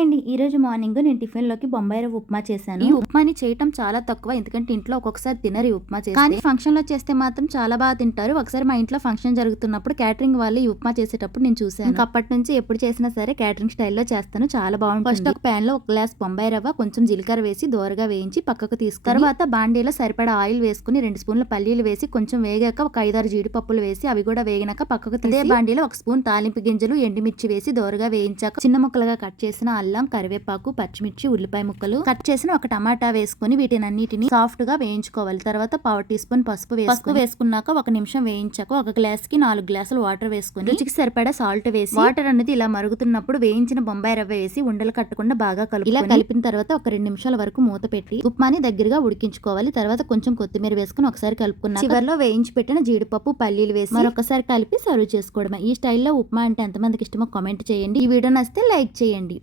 Hi అండి. ఈ రోజు మార్నింగ్ నేను టిఫిన్లోకి బొంబాయి రవ్వ ఉప్మా చేశాను. ఈ ఉప్మాని చేయటం చాలా తక్కువ. ఎందుకంటే ఇంట్లో ఒక్కొక్కసారి తినరు ఈ ఉప్మా చేస్తే. కానీ ఫంక్షన్లో చేస్తే మాత్రం చాలా బాగా తింటారు. ఒకసారి మా ఇంట్లో ఫంక్షన్ జరుగుతున్నప్పుడు క్యాటరింగ్ వాళ్ళు ఈ ఉప్మా చేసేటప్పుడు నేను చూసాను ఇంకా అప్పటి నుంచి ఎప్పుడు చేసినా సరే క్యాటరింగ్ స్టైల్లో చేస్తాను. చాలా బాగుంటుంది. ఫస్ట్ ఒక ప్యాన్లో ఒక గ్లాస్ బొంబాయి రవ్వ కొంచెం జీలకర్ర వేసి దోరగా వేయించి పక్కకు తీసుకు తర్వాత బాండీలో సరిపడా ఆయిల్ వేసుకుని రెండు స్పూన్ల పల్లీలు వేసి కొంచెం వేగాక ఒక ఐదారు జీడిపప్పులు వేసి అవి కూడా వేగినాక పక్కకు తీసి బాండీలో ఒక స్పూన్ తాలింపు గింజలు ఎండుమిర్చి వేసి దోరగా వేయించాక చిన్న ముక్కలుగా కట్ చేసిన అల్లం కరివేపాకు పచ్చిమిర్చి ఉల్లిపాయ ముక్కలు కట్ చేసిన ఒక టమాటా వేసుకుని వీటిని అన్నిటిని సాఫ్ట్గా వేయించుకోవాలి. తర్వాత పావు టీ స్పూన్ పసుపు పసుపు వేసుకున్నాక ఒక నిమిషం వేయించాక ఒక గ్లాస్కి నాలుగు గ్లాసులు వాటర్ వేసుకుని రుచికి సరిపడా సాల్ట్ వేసి వాటర్ అనేది ఇలా మరుగుతున్నప్పుడు వేయించిన బొంబాయి రవ్వ వేసి ఉండలు కట్టకుండా బాగా కలుపు ఇలా కలిపిన తర్వాత ఒక రెండు నిమిషాల వరకు మూత పెట్టి ఉప్మాని దగ్గరగా ఉడికించుకోవాలి. తర్వాత కొంచెం కొత్తిమీర వేసుకుని ఒకసారి కలుపుకున్న చివరిలో వేయించి పెట్టిన జీడిపప్పు పల్లీలు వేసి మరొకసారి కలిపి సర్వ్ చేసుకోవడమే. ఈ స్టైల్లో ఉప్మా అంటే ఎంతమందికి ఇష్టమో కామెంట్ చేయండి. ఈ వీడియో నచ్చితే లైక్ చేయండి.